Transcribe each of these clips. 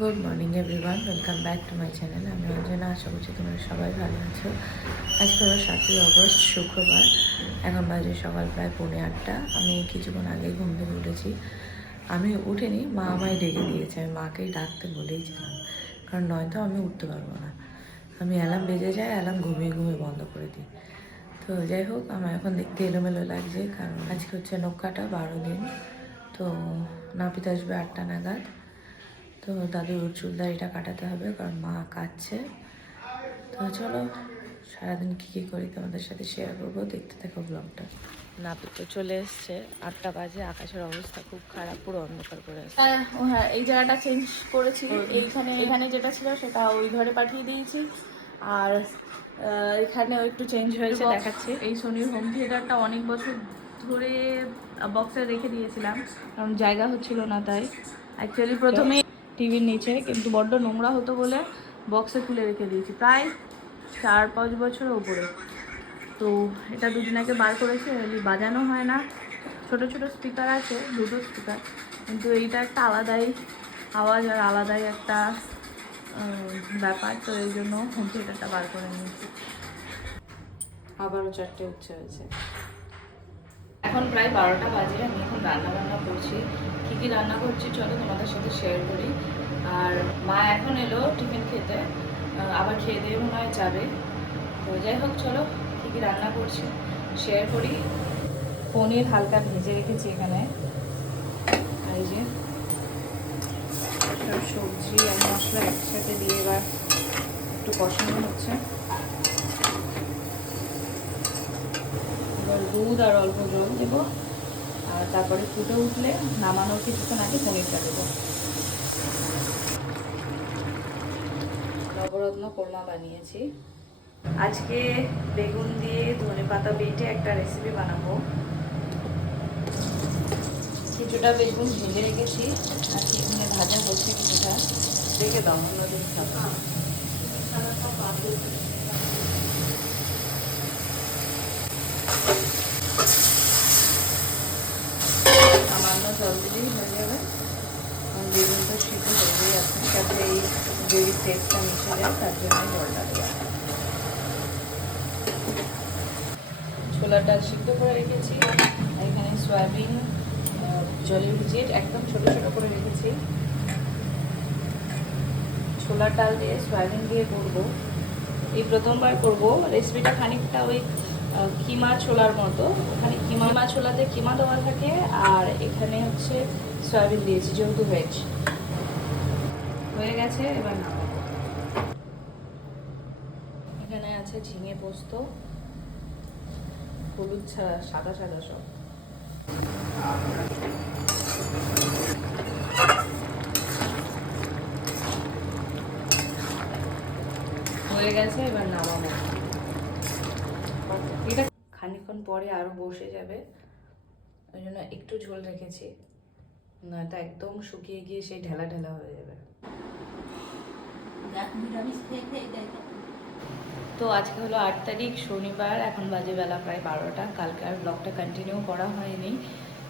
Good morning everyone, welcome back to my channel. আমি অঞ্জনা, আশা করছি তোমরা সবাই ভালো আছো। আজকে হলো 7ই অগস্ট, শুক্রবার। এখন বাজে সকাল প্রায় 8:45। আমি কিছুক্ষণ আগেই ঘুম থেকে উঠেছি। আমি উঠিনি, মা আমায় ডেকে দিয়েছে। আমি মাকেই ডাকতে বলেইছিলাম, কারণ নয়তো আমি উঠতে পারবো না। আমি অ্যালার্ম বেজে যায়, অ্যালার্ম ঘুমিয়ে ঘুমিয়ে বন্ধ করে দিই। তো যাই হোক, আমার এখন দেখতে এলোমেলো লাগছে, কারণ আজকে হচ্ছে নখ কাটা 12 দিন। তো নাপিত আসবে 8টা নাগাদ। তো দাদুর চুলদারিটা কাটাতে হবে, কারণ মা কাটছে। তো চলো সারাদিন কী করি তোমাদের সাথে শেয়ার করবো, দেখতে থাকো ব্লগটা। নাপিত তো চলে এসছে, 8টা বাজে। আকাশের অবস্থা খুব খারাপ, পুরো অন্ধকার করে আসছে। হ্যাঁ, এই জায়গাটা চেঞ্জ করেছি। এখানে যেটা ছিল সেটা ওই ঘরে পাঠিয়ে দিয়েছি। আর এখানেও একটু চেঞ্জ হয়েছে, দেখাচ্ছি। এই সোনির হোম থিয়েটারটা অনেক বছর ধরে বক্সে রেখে দিয়েছিলাম, কারণ জায়গা হচ্ছিল না। তাই অ্যাকচুয়ালি প্রথমে টিভির নিচে, কিন্তু বড্ড নোংরা হতো বলে বক্সে খুলে রেখে দিয়েছি প্রায় 4-5 বছরের ওপরে। তো এটা দুদিন আগে বার করেছে, বাজানো হয় না। ছোট ছোট স্পিকার আছে, দুটো স্পিকার, কিন্তু এইটা একটা আলাদাই আওয়াজ আর আলাদাই একটা ব্যাপার। তো এই জন্য হোম থিয়েটারটা বার করে নিয়েছি। আবারও 4টে উচ্ছে হয়েছে। এখন প্রায় 12টা বাজে। আমি এখন রান্না বান্না করছি। কী কী রান্না করছি চলো তোমাদের সাথে শেয়ার করি। আর মা এখন এলো টিফিন খেতে, আবার খেয়ে দিয়ে মনে হয় যাবে। তো যাই হোক, চলো কী কী রান্না করছি শেয়ার করি। পনির হালকা ভেজে রেখেছি এখানে। আর এই যে সব সবজি আর মশলা একসাথে দিয়ে এবার একটু কষানো হচ্ছে। এবার দুধ আর অল্প জল দেবো, আর তারপরে ফুটে উঠলে নামানোর কিছুক্ষণ আগে পনিরটা দেবো। নবরত্ন কোরমা বানিয়েছি আজকে। বেগুন দিয়ে ধনেপাতা বেটে একটা রেসিপি বানাবো। কিছুটা বেগুন ভেজে রেখেছি, আর এখানে ভাজা হচ্ছে কিছুটা। রেখে দাও, অন্যদিন খাবো। সামান্য জল দিলেই হয়ে যাবে, কারণ বেগুন তো সিদ্ধ হয়েই আছে, যাতে এই গ্রেভির টেস্টটা মিশে যায়, তার জন্য জলটা দেওয়া। ছোলাটা সিদ্ধ করে রেখেছি। এখানে সয়াবিন জলে ভিজিয়ে একদম ছোট ছোট করে রেখেছি। ছোলার ডাল দিয়ে সয়াবিন দিয়ে করবো, এই প্রথমবার করব। রেসিপিটা খানিকটা ওই কিমা ছোলার মতো। ওখানে কিমা ছোলাতে কিমা দেওয়া থাকে, আর এখানে হচ্ছে সয়াবিন দিয়েছি, যেহেতু ভেজ। হয়ে গেছে, এবার নামাবো। এখানে আছে ঝিঙে পোস্ত, হলুদ ছাড়া, সাদা সাদা সব। হয়ে গেছে, এবার নামাবো। এটা খানিকক্ষণ পরে আরো বসে যাবে, ওই জন্য একটু ঝোল রেখেছি, নয়তো একদম শুকিয়ে গিয়ে সেই ঢেলা ঢেলা হয়ে যাবে। তো আজকে হলো 8 তারিখ, শনিবার। এখন বাজে বেলা প্রায় 12টা। কালকে আর ব্লগটা কন্টিনিউ করা হয়নি।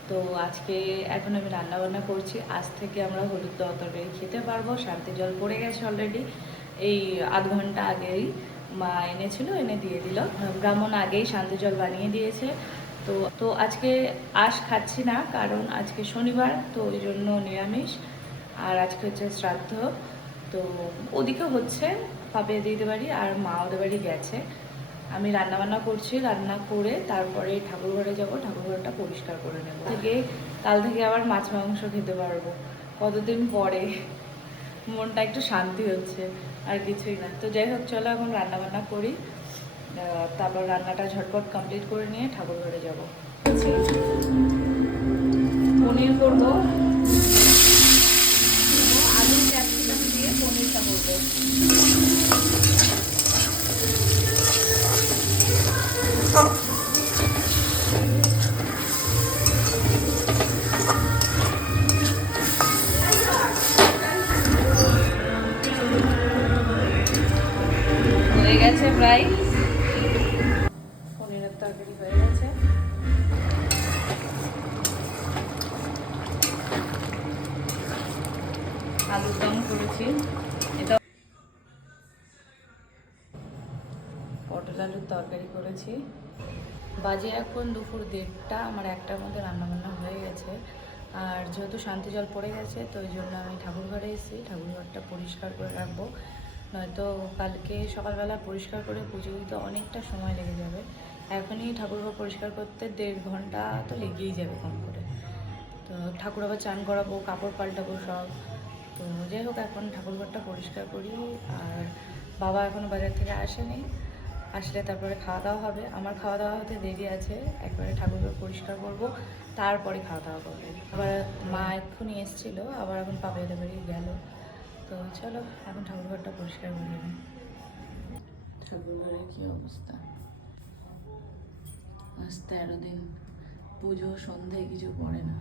তো আজকে এখন আমি রান্না বান্না করছি। আজ থেকে আমরা হলুদ দেওয়া তরকারি খেতে পারবো। শান্তি জল পড়ে গেছে অলরেডি, এই আধ ঘন্টা আগেই মা এনেছিল, এনে দিয়ে দিল। ব্রাহ্মণ আগেই শান্তি জল বানিয়ে দিয়েছে। তো তো আজকে আঁশ খাচ্ছি না, কারণ আজকে শনিবার, তো ওই জন্য নিরামিষ। আর আজকে হচ্ছে শ্রাদ্ধ, তো ওদিকে হচ্ছে পাপিয়া দিতে বাড়ি, আর মা ওদের বাড়ি গেছে। আমি রান্না বান্না করছি, রান্না করে তারপরে ঠাকুর ঘরে যাবো, ঠাকুর ঘরটা পরিষ্কার করে নেবো। কাল থেকে আবার মাছ মাংস খেতে পারবো, কতদিন পরে। মনটা একটু শান্তি হচ্ছে, আর কিছুই না। তো যাই হোক, চলো এখন রান্না বান্না করি, তারপর রান্নাটা ঝটপট কমপ্লিট করে নিয়ে ঠাকুর ঘরে যাবো। পনির করবো, আলু ক্যাপসিকাম দিয়ে পনিরটা করবো। হয়ে গেছে প্রায়, পনিরের তরকারি হয়ে গেছে। আলুর দম করেছি। করেছি, এটা পটল আলুর তরকারি করেছি। বাজে এখন দুপুর 1:30, আমার 1টার মধ্যে রান্নাবান্না হয়ে গেছে। আর যেহেতু শান্তি জল পড়ে গেছে, তো ওই জন্য আমি ঠাকুর ঘরে এসেছি, ঠাকুর ঘরটা পরিষ্কার করে রাখবো, নয়তো কালকে সকালবেলা পরিষ্কার করে পুজো দিতে অনেকটা সময় লেগে যাবে। এখনই ঠাকুরঘর পরিষ্কার করতে 1.5 ঘন্টা তো লেগেই যাবে কম করে। তো ঠাকুর আবার চান করাবো, কাপড় পাল্টাবো সব। তো যাই হোক, এখন ঠাকুরঘরটা পরিষ্কার করি। আর বাবা এখনও বাজার থেকে আসেনি, আসলে তারপরে খাওয়া দাওয়া হবে। আমার খাওয়া দাওয়া হতে দেরি আছে, একবারে ঠাকুরঘর পরিষ্কার করব, তারপরে খাওয়া দাওয়া করবো। আবার মা এক্ষুনি এসেছিলো, আবার এখন পাপিয়াদের বাড়ি গেল। তো চলো এখন ঠাকুরঘরটা পরিষ্কার করে নেব। ঠাকুরঘরের কী অবস্থা, আজ 13 দিন পুজো, সন্ধ্যায় কিছু পড়ে না।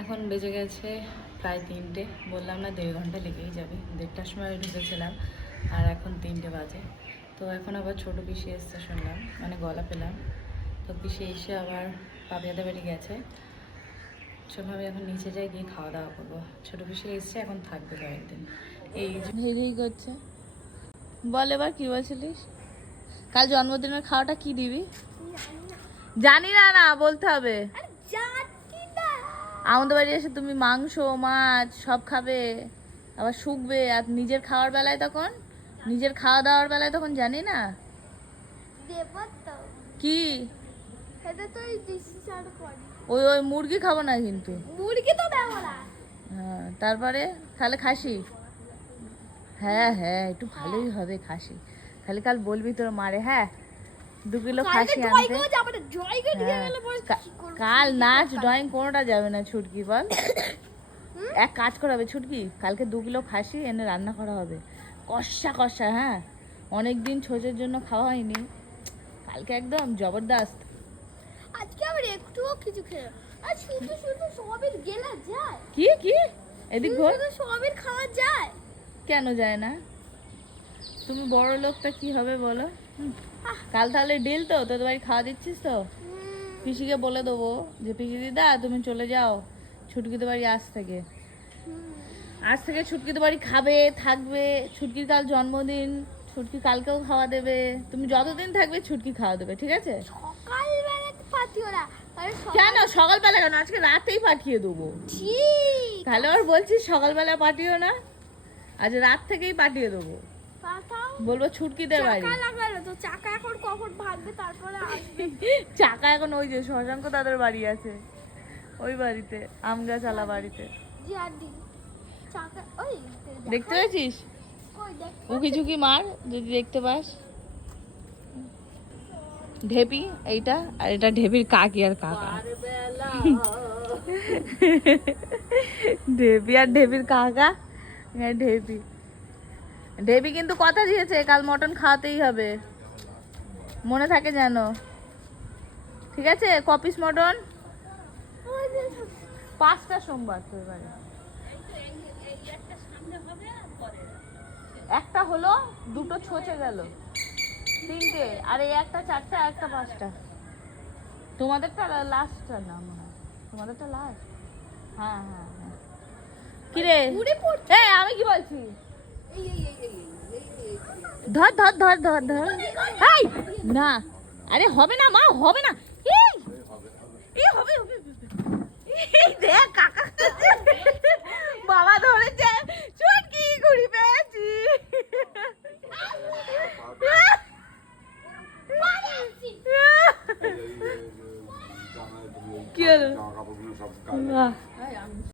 এখন বেজে গেছে প্রায় 3টে, বললাম না 1.5 ঘন্টা লেগেই যাবে। 1:30টার সময় ঢুকেছিলাম, আর এখন 3টে বাজে। তো এখন আবার ছোটো পিসি এসছে শুনলাম, মানে গলা পেলাম। তো পিসি এসে আবার পাপিয়াদের বাড়ি গেছে। চলো আমি এখন নিচে যাই, গিয়ে খাওয়া দাওয়া করবো। ছোটো পিসি এসছে, এখন থাকবে কয়েকদিন। এই হেরেই করছে। বল এবার কি বলছিলিস? কাল জন্মদিনের খাওয়াটা কি দিবি? জানি না, না বলতে হবে। আমাদের বাড়ি এসে তুমি মাংস মাছ সব খাবে, আবার শুকবে, আর নিজের খাওয়ার বেলায় তখন, নিজের খাওয়া দাওয়ার বেলায় তখন জানি না কি। ওই ওই মুরগি খাবো না কিন্তু, মুরগি তো দেবো না। হ্যাঁ, তারপরে তাহলে খাসি। হ্যাঁ হ্যাঁ, একটু ভালোই হবে খাসি। খালি কাল বলবি তোর মারে, হ্যাঁ 2 কিলো খাসি আনতে। কাল নাচ ড্রয়িং কোনোটা যাবে না ছুটকি, বল। এক কাজ করা হবে ছুটকি, কালকে 2 কিলো খাসি এনে রান্না করা হবে, কষা কষা। হ্যাঁ, অনেকদিন ছোচের জন্য খাওয়া হয়নি, কালকে একদম জবরদস্ত। আজকে আবার একটুও কিছু খেয়ে আর শুধু শুধু সবের গেলা যায়। কি কি এদিক ঘর, শুধু সবের খাওয়া যায়? কেন যায় না? তুমি বড় লোকটা কি হবে বলো? কাল তাহলে ডিল তো, তোদের বাড়ি খাওয়া দিচ্ছিস তো? পিসিকে বলে দেবো যে পিসি দিদা তুমি চলে যাও ছুটকিতে বাড়ি, আজ থেকে ছুটকিতে বাড়ি খাবে থাকবে। ছুটকির কাল জন্মদিন, ছুটকি কালকেও খাওয়া দেবে, তুমি যতদিন থাকবে ছুটকি খাওয়া দেবে, ঠিক আছে? সকালবেলা পাঠিও না। কেন সকালবেলা, কেন আজকে রাতেই পাঠিয়ে দেবো। ঠিক তাহলে আর বলছিস সকালবেলা পাঠিও না, আজ রাত থেকেই পাঠিয়ে দেবো। বলবো ছুটকিদের বাড়ি। চাকা লাগালো তো, চাকা এখন কখন ভাগবে তারপরে আসবে। চাকা এখন ওই যে শশাঙ্ক তাদের বাড়ি আছে, ওই বাড়িতে, আম গাছ আলা বাড়িতে। জিয়াদি চাকা ওই দেখতে পেয়েছিস? কই দেখ, উকি ঝুঁকি মার যদি দেখতে পাস। ঢেপি এইটা, আর এটা ঢেপির কাকি আর কাকা। ঢেপি আর ঢেপির কাকা, ঢেপি। ঢেপি কিন্তু কথা দিয়েছে কাল মটন খাওয়াতেই হবে, মনে থাকে যেন, ঠিক আছে? কপিস মটন 5টা সোমবার তো এবারে। একটা হলো, 2টো ছোচে গেল, 3টে, আর এই একটা 4টা, একটা 5টা। তোমাদেরটা লাস্টটা না মনে হয়, তোমাদেরটা লাস্ট। হ্যাঁ হ্যাঁ হ্যাঁ। কিরে এই আমি কি বলছি, ধর ধর ধর ধর ধর। এই না, আরে হবে না মা, হবে না।